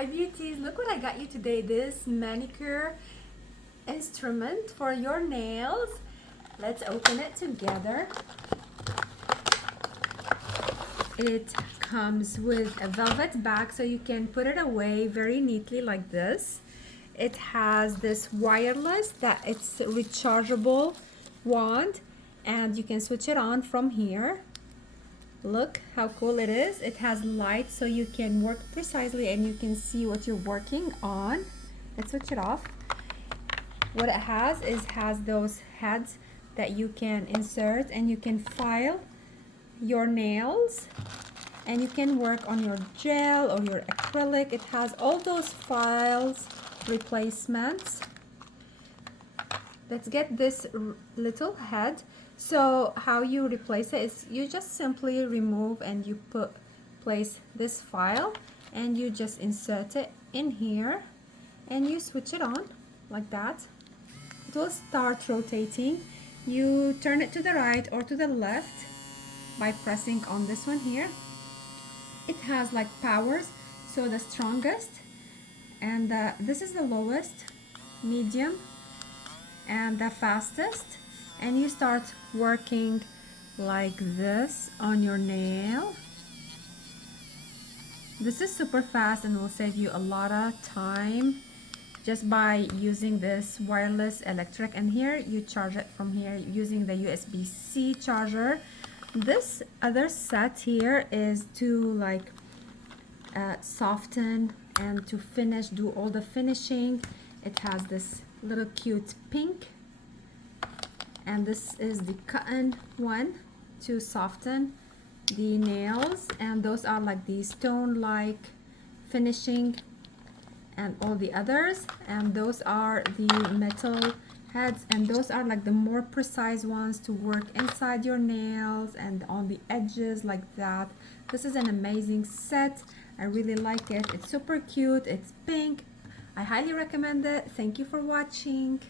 Hi beauties, look what I got you today, this manicure instrument for your nails. Let's open it together. It comes with a velvet bag so you can put it away very neatly like this. It has this wireless that it's rechargeable wand and you can switch it on from here. Look how cool it is. It has light so you can work precisely and you can see what you're working on. Let's switch it off. What it has is those heads that you can insert and you can file your nails and you can work on your gel or your acrylic. It has all those files replacements. Let's get this little head. So how you replace it is you just simply remove and you place this file and you just insert it in here and you switch it on like that. It will start rotating. You turn it to the right or to the left by pressing on this one here. It has like powers, so the strongest and this is the lowest, medium, and the fastest, and you start working like this on your nail. This is super fast and will save you a lot of time just by using this wireless electric, and here you charge it from here using the USB-C charger. This other set here is to like soften and to finish, do all the finishing. It has this little cute pink, and this is the cotton one to soften the nails, and those are like the stone like finishing, and all the others, and those are the metal heads, and those are like the more precise ones to work inside your nails and on the edges like that. This is an amazing set. I really like it. It's super cute. It's pink. I highly recommend it. Thank you for watching.